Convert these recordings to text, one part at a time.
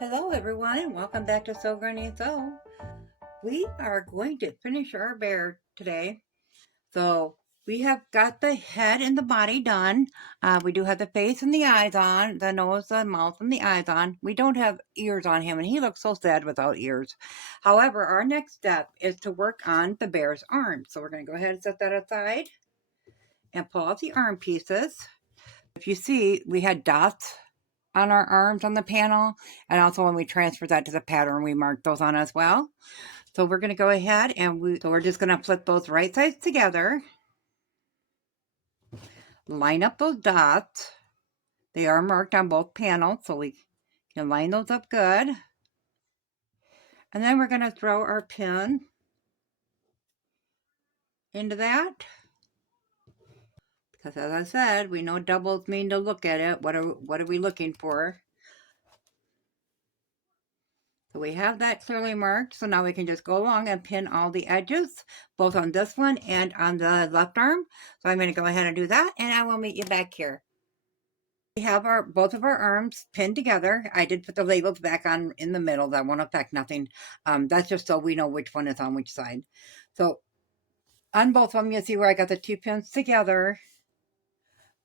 Hello everyone and welcome back to So Granny So. We are going to finish our bear today. So we have got the head and the body done. We do have the face and the eyes on, the nose, the mouth, and the eyes on. We don't have ears on him and he looks so sad without ears. However, our next step is to work on the bear's arms. So we're going to go ahead and set that aside and pull out the arm pieces. If you see, we had dots on our arms on the panel, and also when we transfer that to the pattern, we mark those on as well. So we're going to go ahead and we're just going to flip those right sides together, line up those dots. They are marked on both panels, so we can line those up good. And then we're going to throw our pin into that. Because as I said, we know doubles mean to look at it. What are we looking for? So we have that clearly marked. So now we can just go along and pin all the edges, both on this one and on the left arm. So I'm going to go ahead and do that, and I will meet you back here. We have both of our arms pinned together. I did put the labels back on in the middle. That won't affect nothing. That's just so we know which one is on which side. So on both of them, you see where I got the two pins together.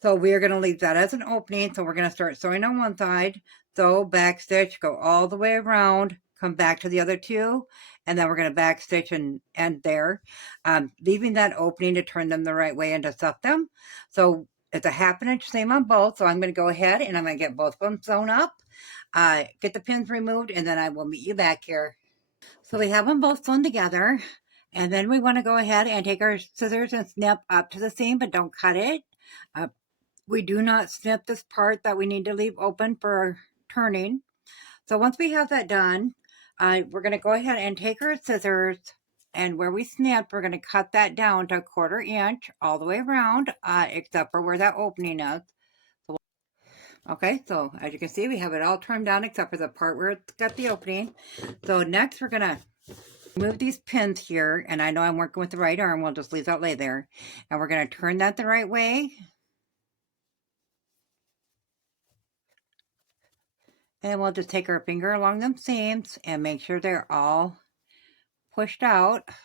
So we are going to leave that as an opening. So we're going to start sewing on one side, sew, back stitch, go all the way around, come back to the other two, and then we're going to back stitch and end there, leaving that opening to turn them the right way and to stuff them. So it's a 1/2 inch seam on both. So I'm going to go ahead and I'm going to get both of them sewn up, get the pins removed, and then I will meet you back here. So we have them both sewn together. And then we want to go ahead and take our scissors and snip up to the seam, but don't cut it. We do not snip this part that we need to leave open for turning. So once we have that done, we're going to go ahead and take our scissors, and where we snipped, we're going to cut that down to 1/4 inch all the way around, except for where that opening is. Okay, so as you can see, we have it all trimmed down except for the part where it's got the opening. So next we're going to move these pins here, and I know I'm working with the right arm. We'll just leave that lay there. And we're going to turn that the right way. And we'll just take our finger along them seams and make sure they're all pushed out. And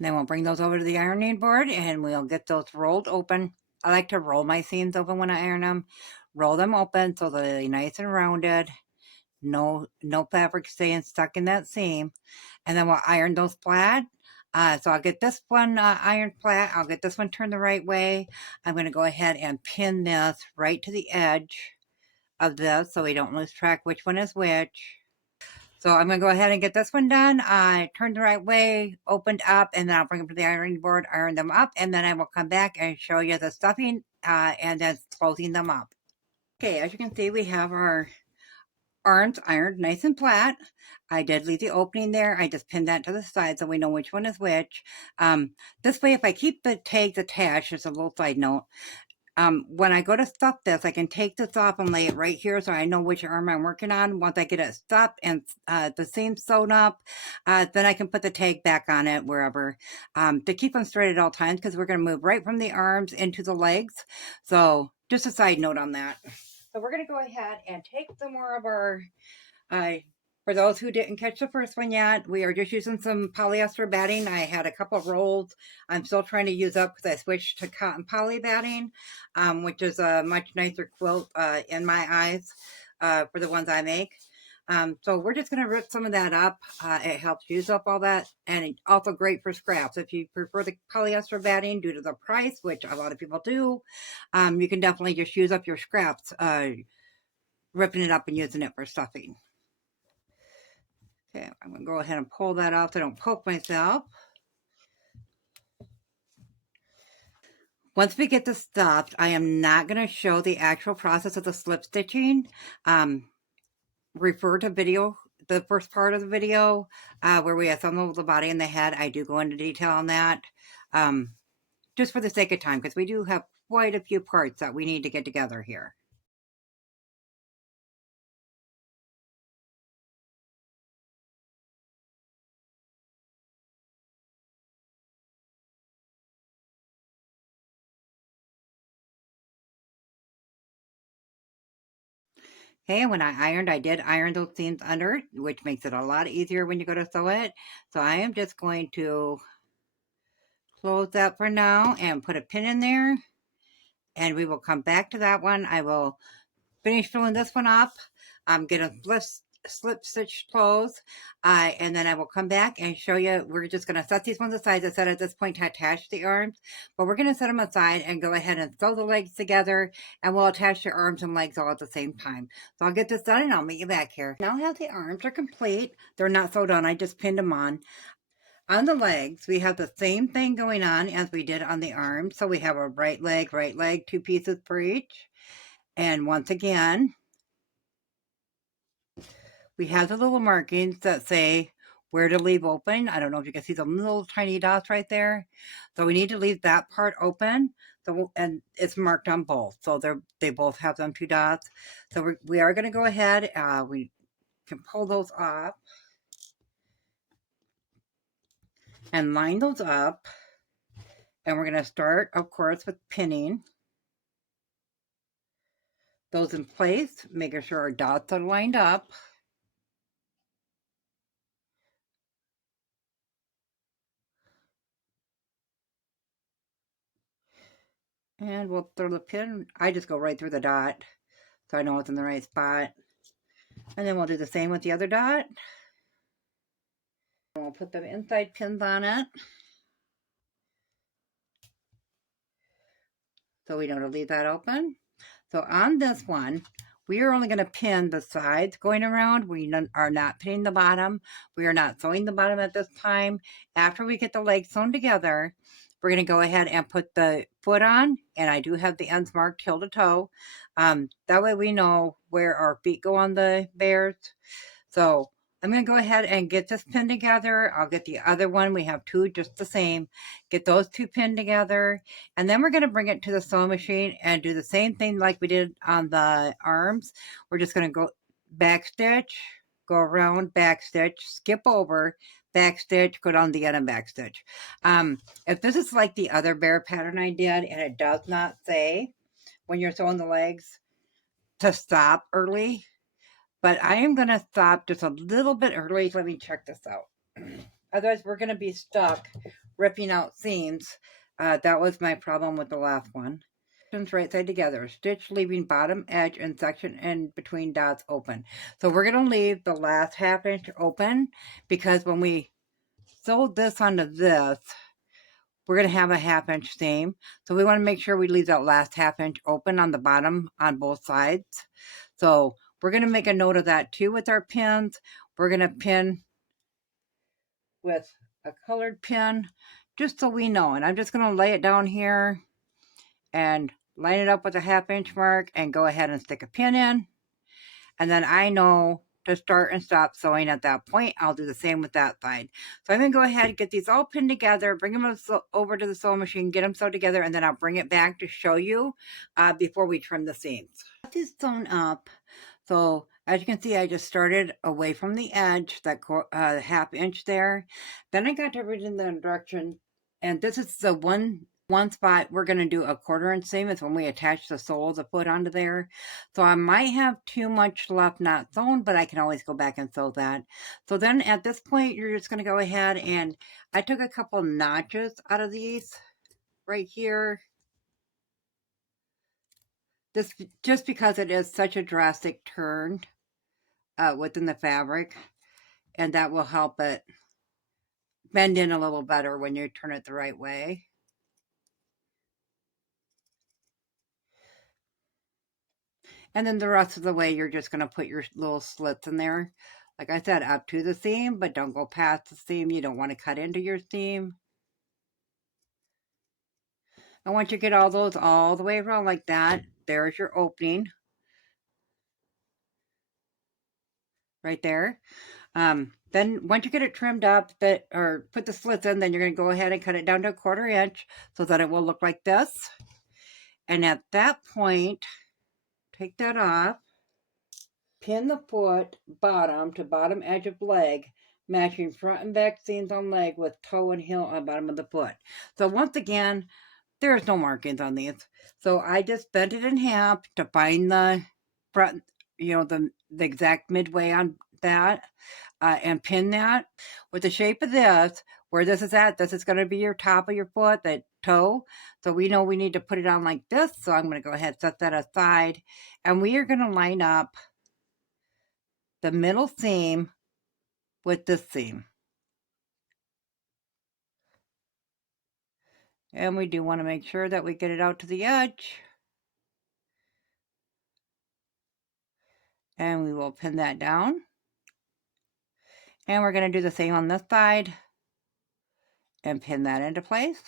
then we'll bring those over to the ironing board and we'll get those rolled open. I like to roll my seams open when I iron them. Roll them open so they're nice and rounded. No fabric staying stuck in that seam. And then we'll iron those flat. So I'll get this one ironed flat. I'll get this one turned the right way. I'm going to go ahead and pin this right to the edge of this so we don't lose track which one is which. So I'm going to go ahead and get this one done. I turned the right way, opened up, and then I'll bring them to the ironing board, iron them up, and then I will come back and show you the stuffing and then closing them up. Okay, as you can see, we have our arms ironed nice and flat. I did leave the opening there. I just pinned that to the side so we know which one is which. This way, if I keep the tags attached, just a little side note, when I go to stuff this, I can take this off and lay it right here so I know which arm I'm working on. Once I get it stuffed and the seam sewn up, then I can put the tag back on it wherever to keep them straight at all times, because we're going to move right from the arms into the legs. So just a side note on that. So we're going to go ahead and take some more of our for those who didn't catch the first one yet, we are just using some polyester batting. I had a couple of rolls I'm still trying to use up because I switched to cotton poly batting, which is a much nicer quilt in my eyes for the ones I make. So we're just going to rip some of that up. It helps use up all that, and it's also great for scraps. If you prefer the polyester batting due to the price, which a lot of people do, you can definitely just use up your scraps, ripping it up and using it for stuffing. Okay, I'm going to go ahead and pull that out so I don't poke myself. Once we get this stuffed, I am not going to show the actual process of the slip stitching. Refer to the first part of the video where we assemble the body and the head. I do go into detail on that just for the sake of time, because we do have quite a few parts that we need to get together here. Hey, when I did iron those seams under, which makes it a lot easier when you go to sew it. So I am just going to close that for now and put a pin in there, and we will come back to that one. I will finish filling this one up. I'm gonna slip stitch close, and then I will come back and show you. We're just gonna set these ones aside. I said at this point to attach the arms, but we're gonna set them aside and go ahead and sew the legs together, and we'll attach the arms and legs all at the same time. So I'll get this done and I'll meet you back here. Now how the arms are complete. They're not sewed on. I just pinned them on. On the legs, we have the same thing going on as we did on the arms. So we have a right leg, 2 pieces per each. And once again, we have the little markings that say where to leave open. I don't know if you can see the little tiny dots right there. So we need to leave that part open. So, and it's marked on both. So they both have them 2 dots. So we are going to go ahead. We can pull those off and line those up. And we're going to start, of course, with pinning those in place, making sure our dots are lined up. And we'll throw the pin. I just go right through the dot so I know it's in the right spot. And then we'll do the same with the other dot. And we'll put the inside pins on it, so we know to leave that open. So on this one, we are only going to pin the sides going around. We are not pinning the bottom. We are not sewing the bottom at this time. After we get the legs sewn together, we're going to go ahead and put the foot on, and I do have the ends marked heel to toe. That way we know where our feet go on the bears. So I'm going to go ahead and get this pinned together. I'll get the other one. We have 2 just the same. Get those 2 pinned together. And then we're going to bring it to the sewing machine and do the same thing like we did on the arms. We're just going to go back stitch, go around, back stitch, skip over, back stitch, go down the end and back stitch. If this is like the other bear pattern I did and it does not say when you're sewing the legs to stop early, but I am going to stop just a little bit early. Let me check this out. Otherwise, we're going to be stuck ripping out seams. That was my problem with the last one. Right side together. Stitch leaving bottom edge and section in between dots open. So we're going to leave the last 1/2 inch open because when we sew this onto this, we're going to have a 1/2 inch seam. So we want to make sure we leave that last 1/2 inch open on the bottom on both sides. So we're going to make a note of that too with our pins. We're going to pin with a colored pin just so we know. And I'm just going to lay it down here and line it up with a 1/2 inch mark and go ahead and stick a pin in. And then I know to start and stop sewing at that point. I'll do the same with that side. So I'm going to go ahead and get these all pinned together, bring them over to the sewing machine, get them sewed together, and then I'll bring it back to show you before we trim the seams. Got these sewn up. So as you can see, I just started away from the edge, that 1/2 inch there. Then I got to reading the direction, and this is the one spot we're going to do a 1/4 inch seam is when we attach the sole of the foot onto there. So I might have too much left not sewn, but I can always go back and sew that. So then at this point, you're just going to go ahead, and I took a couple notches out of these right here. This just because it is such a drastic turn within the fabric, and that will help it bend in a little better when you turn it the right way. And then the rest of the way, you're just going to put your little slits in there. Like I said, up to the seam, but don't go past the seam. You don't want to cut into your seam. And once you get all those all the way around like that, there's your opening. Right there. Then once you get it trimmed up, or put the slits in, then you're going to go ahead and cut it down to a 1/4 inch so that it will look like this. And at that point, take that off, pin the foot bottom to bottom edge of leg, matching front and back seams on leg with toe and heel on bottom of the foot. So once again, there's no markings on these. So I just bent it in half to find the front the exact midway on that, and pin that. With the shape of this, where this is at, this is going to be your top of your foot, that toe. So we know we need to put it on like this. So I'm going to go ahead and set that aside. And we are going to line up the middle seam with this seam. And we do want to make sure that we get it out to the edge. And we will pin that down. And we're going to do the same on this side and pin that into place.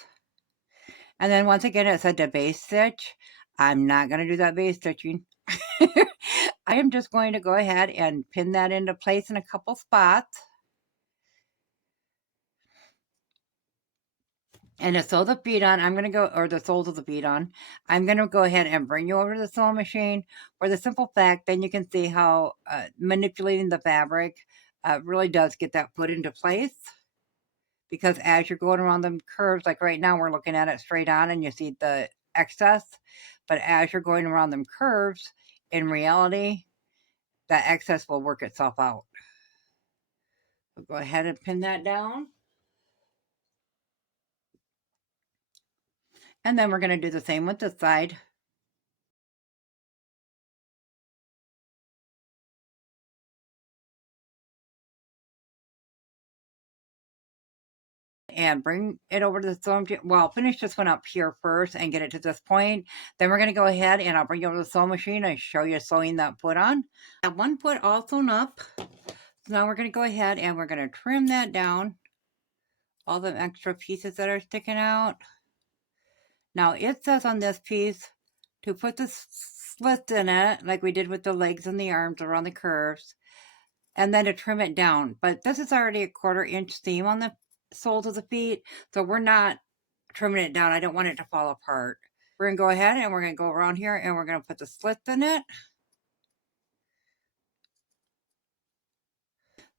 And then once again, it said to base stitch. I'm not going to do that base stitching. I am just going to go ahead and pin that into place in a couple spots. And to sew the feet on, I'm going to go, or the soles of the feet on, I'm going to go ahead and bring you over to the sewing machine for the simple fact, then you can see how manipulating the fabric really does get that foot into place. Because as you're going around them curves, like right now we're looking at it straight on and you see the excess. But as you're going around them curves, in reality, that excess will work itself out. So go ahead and pin that down. And then we're going to do the same with this side. And bring it over to the sewing machine. Well, I'll finish this one up here first and get it to this point. Then we're going to go ahead and I'll bring you over to the sewing machine and show you sewing that foot on. I have one foot all sewn up. So now we're going to go ahead and we're going to trim that down. All the extra pieces that are sticking out. Now it says on this piece to put the slits in it, like we did with the legs and the arms around the curves, and then to trim it down. But this is already a 1/4 inch seam on the soles of the feet, so we're not trimming it down. I don't want it to fall apart. We're going to go ahead and we're going to go around here and we're going to put the slits in it.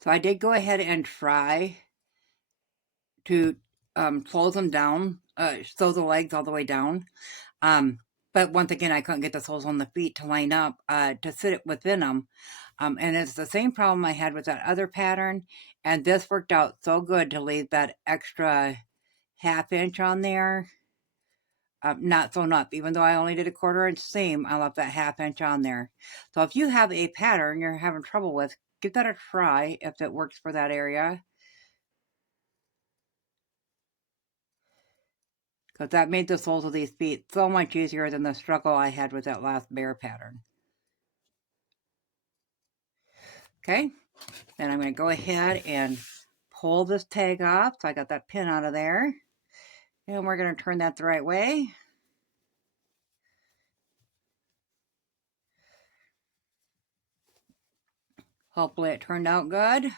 So I did go ahead and try to close them down, sew the legs all the way down. But once again, I couldn't get the soles on the feet to line up to sit it within them. And it's the same problem I had with that other pattern. And this worked out so good to leave that extra 1/2 inch on there. Not sewn up, even though I only did a 1/4 inch seam, I left that 1/2 inch on there. So if you have a pattern you're having trouble with, give that a try if it works for that area. Because that made the soles of these feet so much easier than the struggle I had with that last bear pattern. Okay, then I'm going to go ahead and pull this tag off. So I got that pin out of there. And we're going to turn that the right way. Hopefully it turned out good.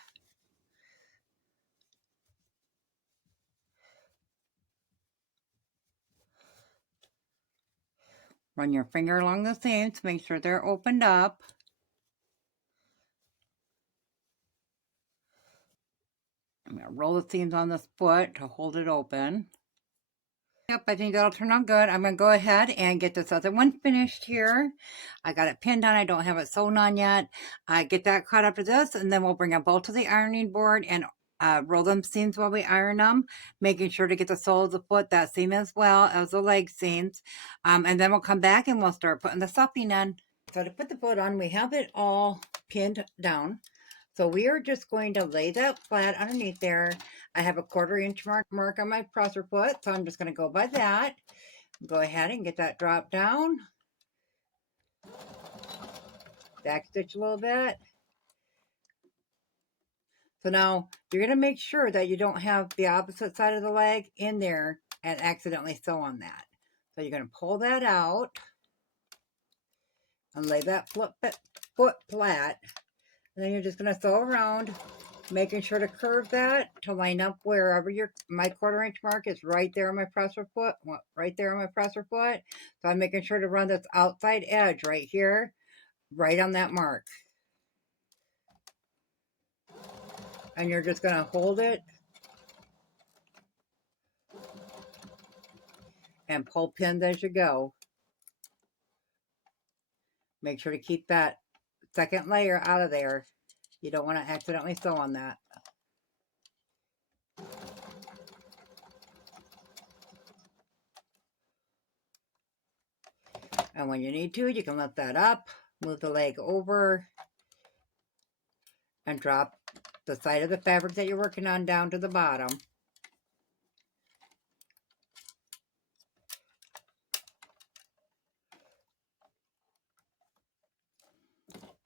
Run your finger along the seams to make sure they're opened up. I'm going to roll the seams on this foot to hold it open. Yep, I think that'll turn out good. I'm going to go ahead and get this other one finished here. I got it pinned on. I don't have it sewn on yet. I get that caught up to this, and then we'll bring them both to the ironing board and roll them seams while we iron them, making sure to get the sole of the foot, that seam as well as the leg seams. And then we'll come back and we'll start putting the stuffing in. So to put the foot on, we have it all pinned down. So we are just going to lay that flat underneath there. I have a 1/4 inch mark on my presser foot, so I'm just going to go by that. Go ahead and get that drop down. Back stitch a little bit. So now you're going to make sure that you don't have the opposite side of the leg in there and accidentally sew on that. So you're going to pull that out and lay that foot flat. And then you're just going to sew around, making sure to curve that to line up wherever my 1/4 inch mark is right there on my presser foot, right there on my presser foot. So I'm making sure to run this outside edge right here, right on that mark. And you're just going to hold it and pull pins as you go. Make sure to keep that second layer out of there. You don't want to accidentally sew on that. And when you need to, you can lift that up, move the leg over, and drop the side of the fabric that you're working on down to the bottom.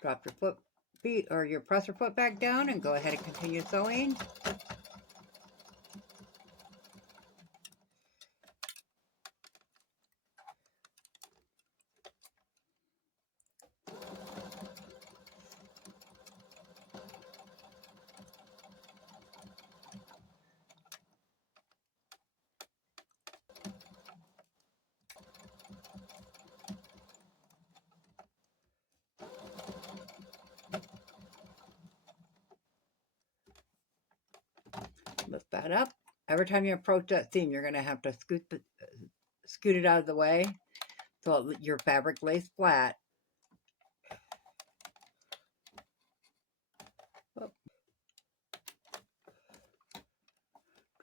Drop your feet or your presser foot back down and go ahead and continue sewing. Lift that up. Every time you approach that seam, you're going to have to scoot it out of the way so your fabric lays flat.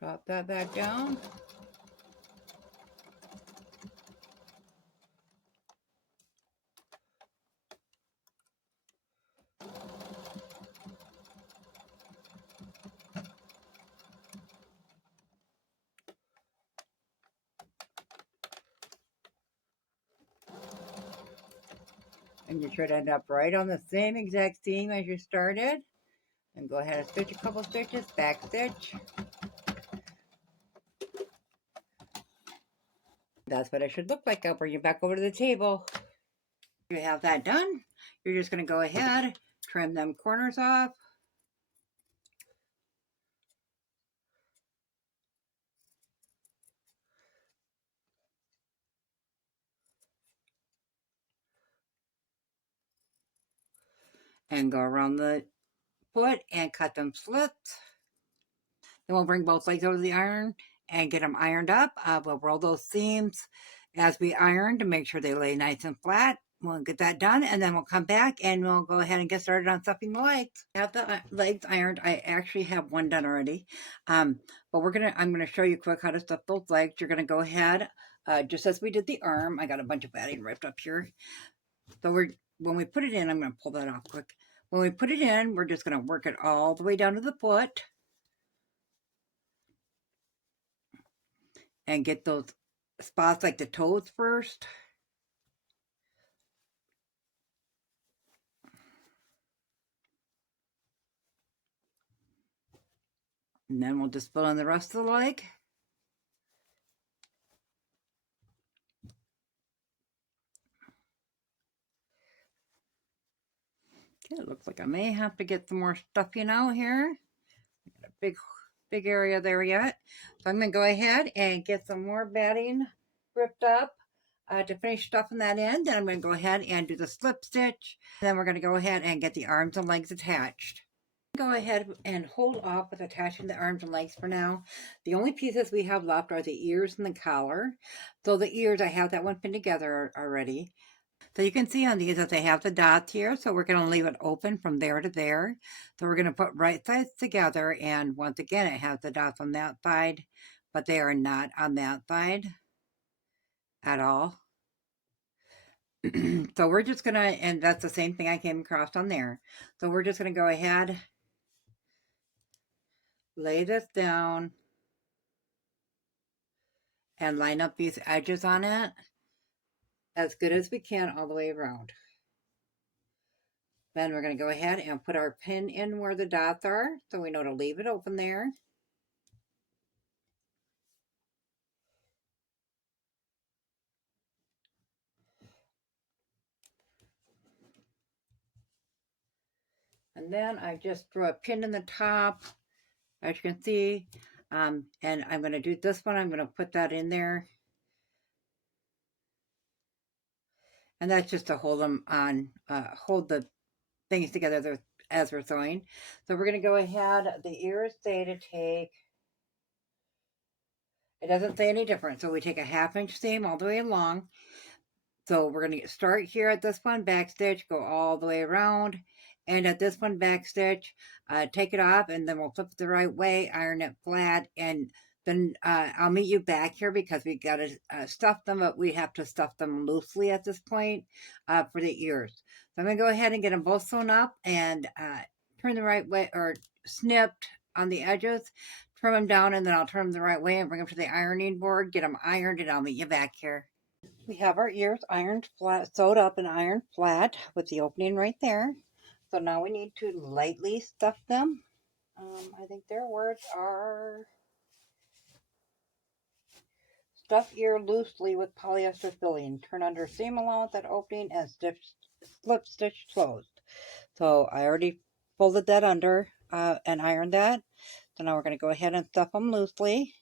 Drop that back down. And you should end up right on the same exact seam as you started. And go ahead and stitch a couple stitches, back stitch. That's what it should look like. I'll bring you back over to the table. You have that done. You're just going to go ahead, trim them corners off. And go around the foot and cut them slits. Then we'll bring both legs over to the iron and get them ironed up. We'll roll those seams as we iron to make sure they lay nice and flat. We'll get that done, and then we'll come back and we'll go ahead and get started on stuffing the legs. I have the legs ironed. I actually have one done already, but I'm gonna show you quick how to stuff those legs. You're gonna go ahead, just as we did the arm. I got a bunch of batting ripped up here. So when we put it in, I'm gonna pull that off quick. When we put it in, we're just gonna work it all the way down to the foot. And get those spots like the toes first. And then we'll just fill in the rest of the leg. Okay, it looks like I may have to get some more stuffing out here. Got a big area there yet. So I'm going to go ahead and get some more batting ripped up to finish stuffing that in. Then I'm going to go ahead and do the slip stitch. Then we're going to go ahead and get the arms and legs attached. Go ahead and hold off with attaching the arms and legs for now. The only pieces we have left are the ears and the collar. So the ears, I have that one pinned together already. So you can see on these that they have the dots here, so we're going to leave it open from there to there. So we're going to put right sides together, and once again it has the dots on that side, but they are not on that side at all. So we're just going to, and that's the same thing I came across on there. So we're just going to go ahead, lay this down, and line up these edges on it as good as we can all the way around. Then we're going to go ahead and put our pin in where the dots are, so we know to leave it open there. And then I just drew a pin in the top, as you can see. And I'm going to do this one. I'm going to put that in there. And that's just to hold them on, hold the things together as we're sewing. So we're going to go ahead. The ears say to take, it doesn't say any different. So we take a 1/2 inch seam all the way along. So we're going to start here at this one, back stitch, go all the way around, and at this one, back stitch, take it off, and then we'll flip it the right way, iron it flat, and then I'll meet you back here because we got to stuff them, but we have to stuff them loosely at this point for the ears. So I'm going to go ahead and get them both sewn up and turn the right way, or snipped on the edges, trim them down, and then I'll turn them the right way and bring them to the ironing board, get them ironed, and I'll meet you back here. We have our ears ironed flat, sewed up and ironed flat with the opening right there. So now we need to lightly stuff them. I think their words are stuff ear loosely with polyester filling. Turn under seam allowance at opening and slip stitch closed. So I already folded that under and ironed that. So now we're going to go ahead and stuff them loosely.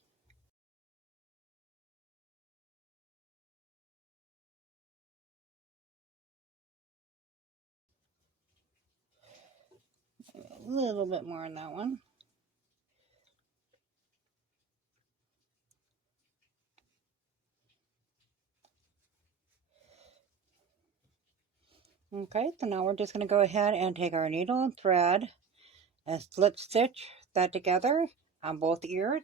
A little bit more on that one. Okay, so now we're just going to go ahead and take our needle and thread and slip stitch that together on both ears.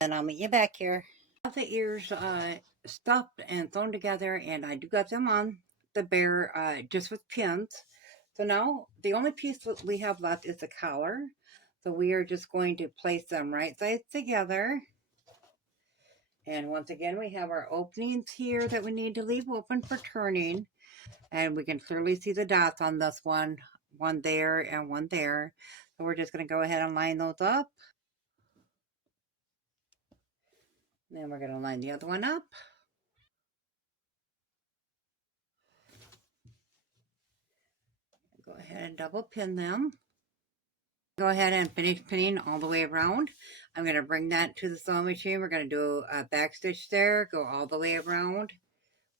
And I'll meet you back here. I have the ears stuffed and sewn together, and I do got them on the bear just with pins. So now the only piece that we have left is the collar. So we are just going to place them right sides together. And once again, we have our openings here that we need to leave open for turning. And we can clearly see the dots on this one there and one there. So we're just going to go ahead and line those up. Then we're going to line the other one up. Go ahead and double pin them. Go ahead and finish pinning all the way around. I'm going to bring that to the sewing machine. We're going to do a back stitch there, go all the way around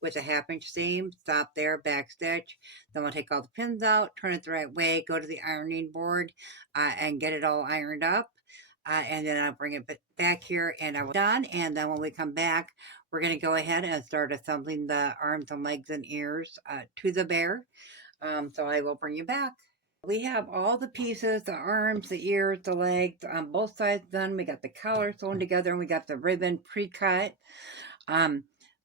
with a 1/2 inch seam, stop there, back stitch. Then we'll take all the pins out, turn it the right way, go to the ironing board and get it all ironed up. And then I'll bring it back here and I will done. And then when we come back, we're going to go ahead and start assembling the arms and legs and ears to the bear. So I will bring you back. We have all the pieces, the arms, the ears, the legs on both sides done. We got the collar sewn together and we got the ribbon pre-cut.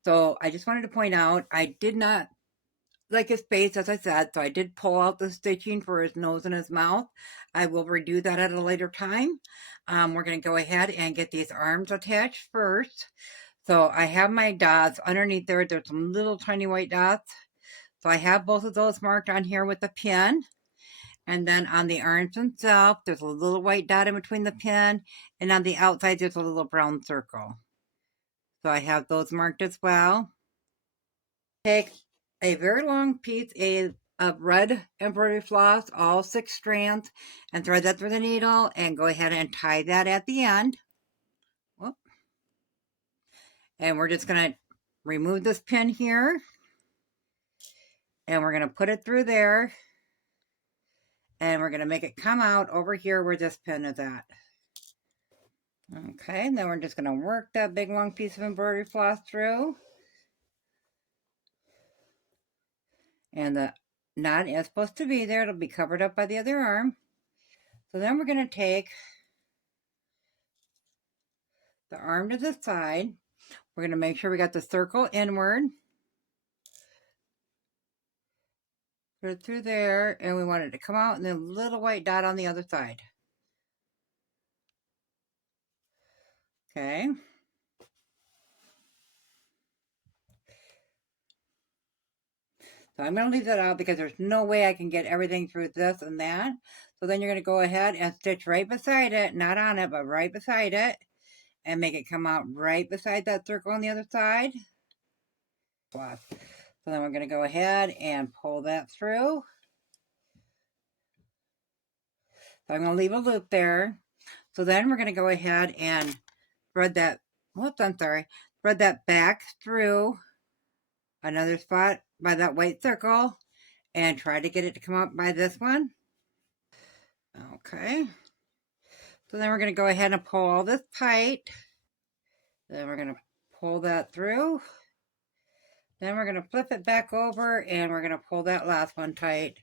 So I just wanted to point out, I did not like his face, as I said, so I did pull out the stitching for his nose and his mouth. I will redo that at a later time. We're going to go ahead and get these arms attached first. So I have my dots underneath there. There's some little tiny white dots. So I have both of those marked on here with a pin. And then on the arms themselves, there's a little white dot in between the pin. And on the outside, there's a little brown circle. So I have those marked as well. Take a very long piece of red embroidery floss, all 6 strands, and thread that through the needle and go ahead and tie that at the end. Whoop. And we're just going to remove this pin here. And we're going to put it through there. And we're going to make it come out over here where this pin is at. Okay, and then we're just going to work that big long piece of embroidery floss through. And the knot is supposed to be there. It'll be covered up by the other arm. So then we're going to take the arm to the side. We're going to make sure we got the circle inward. Put it through there, and we want it to come out and then a little white dot on the other side. Okay. So I'm going to leave that out because there's no way I can get everything through this and that. So then you're going to go ahead and stitch right beside it, not on it, but right beside it, and make it come out right beside that circle on the other side. So then we're going to go ahead and pull that through. So I'm going to leave a loop there. So then we're going to go ahead and thread that, thread that back through another spot by that white circle and try to get it to come up by this one. Okay. So then we're going to go ahead and pull all this tight. Then we're going to pull that through. Then we're going to flip it back over and we're going to pull that last one tight.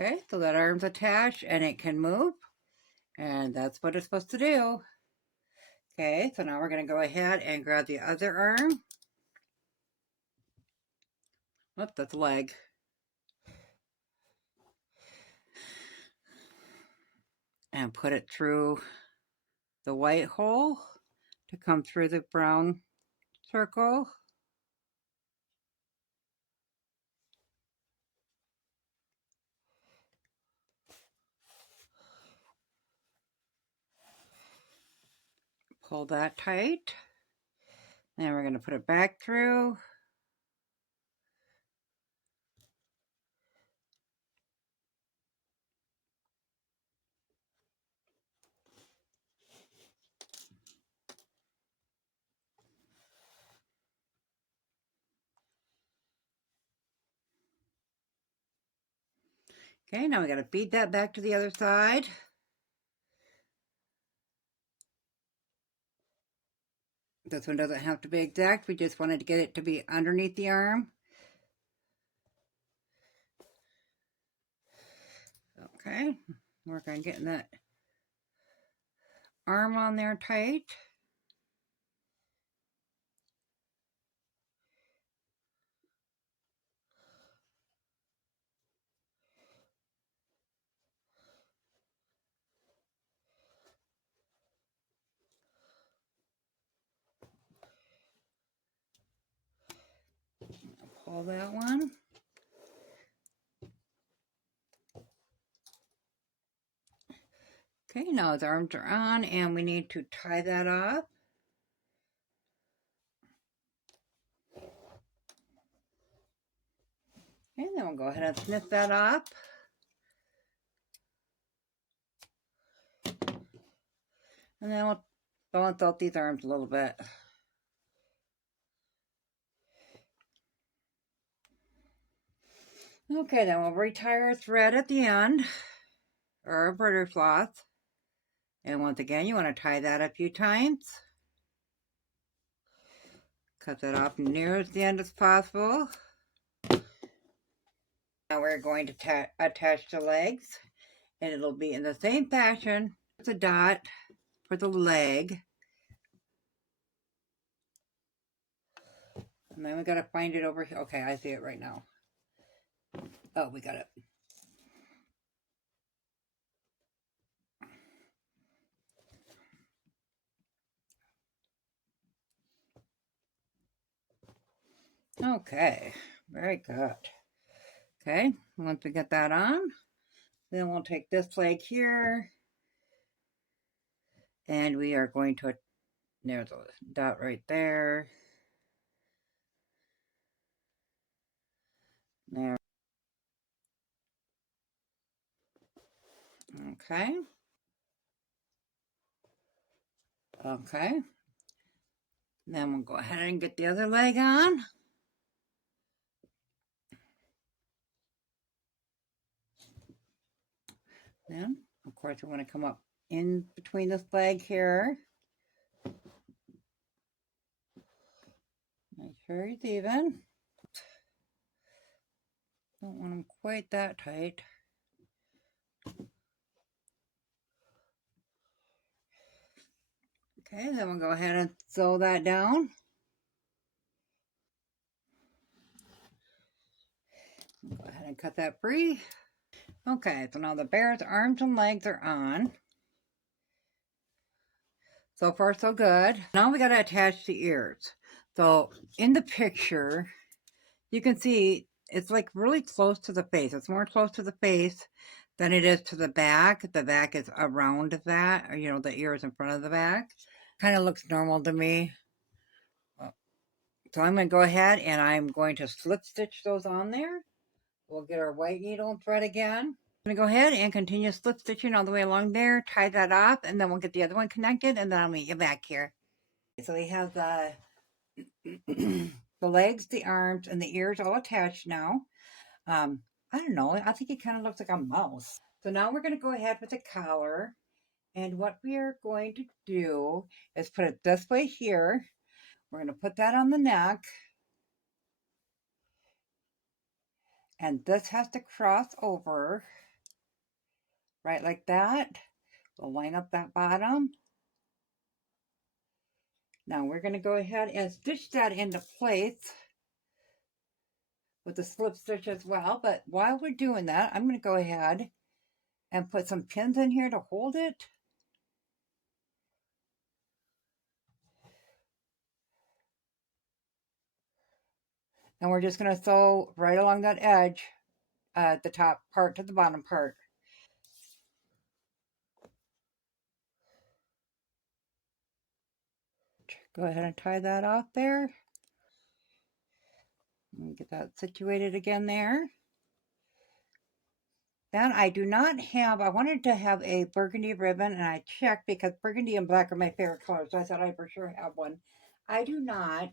Okay, so that arm's attached and it can move. And that's what it's supposed to do. Okay, so now we're going to go ahead and grab the other arm. Oops, that's a leg. And put it through the white hole to come through the brown circle. Pull that tight. Then we're going to put it back through. Okay, now we got to feed that back to the other side. This one doesn't have to be exact. We just wanted to get it to be underneath the arm. Okay, work on getting that arm on there tight. Pull that one. Okay, now his arms are on and we need to tie that off. Okay, then we'll go ahead and snip that off. And then we'll balance out these arms a little bit. Okay, then we'll retie our thread at the end, or our embroidery cloth. And once again, you want to tie that a few times. Cut that off near as the end as possible. Now we're going to attach the legs, and it'll be in the same fashion as the dot for the leg. And then we got to find it over here. Okay, I see it right now. Oh, we got it. Okay, very good. Okay, once we get that on, then we'll take this leg here, and we are going to, there's a dot right there. There. Okay. Okay. Then we'll go ahead and get the other leg on. Then, of course, we want to come up in between this leg here. Make sure it's even. Don't want them quite that tight. Okay, then we'll go ahead and sew that down. Go ahead and cut that free. Okay, so now the bear's arms and legs are on. So far, so good. Now we got to attach the ears. So in the picture, you can see it's like really close to the face. It's more close to the face than it is to the back. The back is around that, or, you know, the ear is in front of the back. Kind of looks normal to me. So I'm going to go ahead and I'm going to slip stitch those on there. We'll get our white needle and thread again. I'm going to go ahead and continue slip stitching all the way along there, tie that up, and then we'll get the other one connected, and then I'll meet you back here. So we have the the legs, the arms, and the ears all attached now. I don't know, I think it kind of looks like a mouse. So now we're going to go ahead with the collar, And what we are going to do is put it this way here. We're going to put that on the neck. And this has to cross over right like that. We'll line up that bottom. Now we're going to go ahead and stitch that into place with the slip stitch as well. But while we're doing that, I'm going to go ahead and put some pins in here to hold it. And we're just going to sew right along that edge, the top part to the bottom part. Go ahead and tie that off there. And get that situated again there. Then I do not have, I wanted to have a burgundy ribbon, and I checked because burgundy and black are my favorite colors, so I thought I for sure have one. I do not.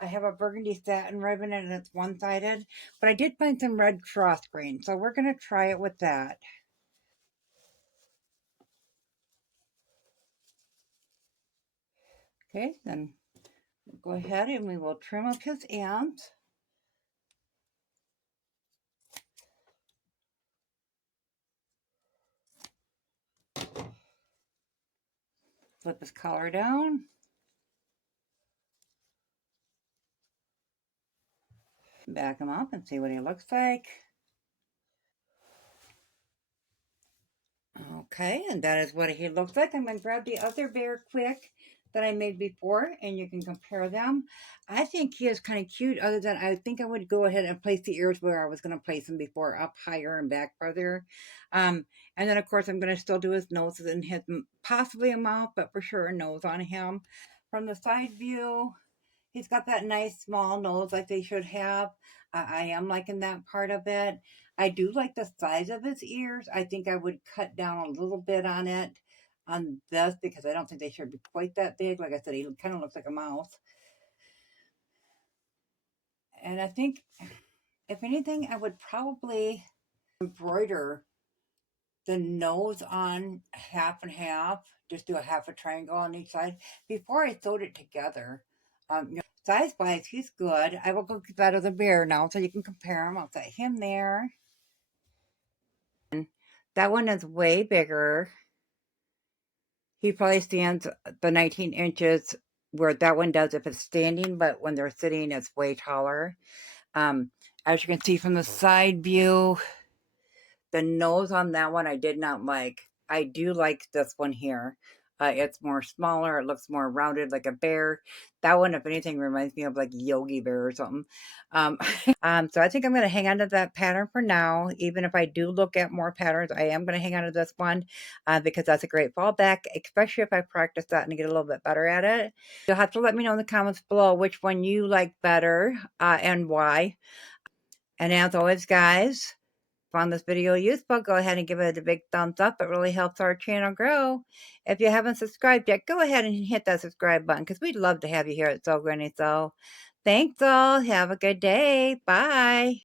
I have a burgundy satin ribbon and it's one-sided, but I did find some red cross green, so we're going to try it with that. Okay, then we'll go ahead and we will trim up his ends. Flip his collar down. Back him up and see what he looks like. Okay, and that is what he looks like. I'm going to grab the other bear quick that I made before, and you can compare them. I think he is kind of cute, other than I think I would go ahead and place the ears where I was going to place them before, up higher and back further. And then, of course, I'm going to still do his nose and his, possibly a mouth, but for sure a nose on him. From the side view, he's got that nice small nose like they should have. I am liking that part of it. I do like the size of his ears. I think I would cut down a little bit on it on this because I don't think they should be quite that big. Like I said, he kind of looks like a mouse. And I think, if anything, I would probably embroider the nose on half and half. Just do a half a triangle on each side before I sewed it together. Size-wise, he's good. I will go get that other bear now so you can compare them. I'll set him there. That one is way bigger. He probably stands the 19 inches where that one does if it's standing, but when they're sitting, it's way taller. As you can see from the side view, the nose on that one I did not like. I do like this one here. It's more smaller. It looks more rounded like a bear. That one, if anything, reminds me of like Yogi Bear or something. So I think I'm going to hang on to that pattern for now. Even if I do look at more patterns, I am going to hang on to this one because that's a great fallback, especially if I practice that and get a little bit better at it. You'll have to let me know in the comments below which one you like better and why. And as always, guys, found this video useful, go ahead and give it a big thumbs up. It really helps our channel grow. If you haven't subscribed yet, go ahead and hit that subscribe button because we'd love to have you here at Sew Granny Sew. Thanks all. Have a good day. Bye.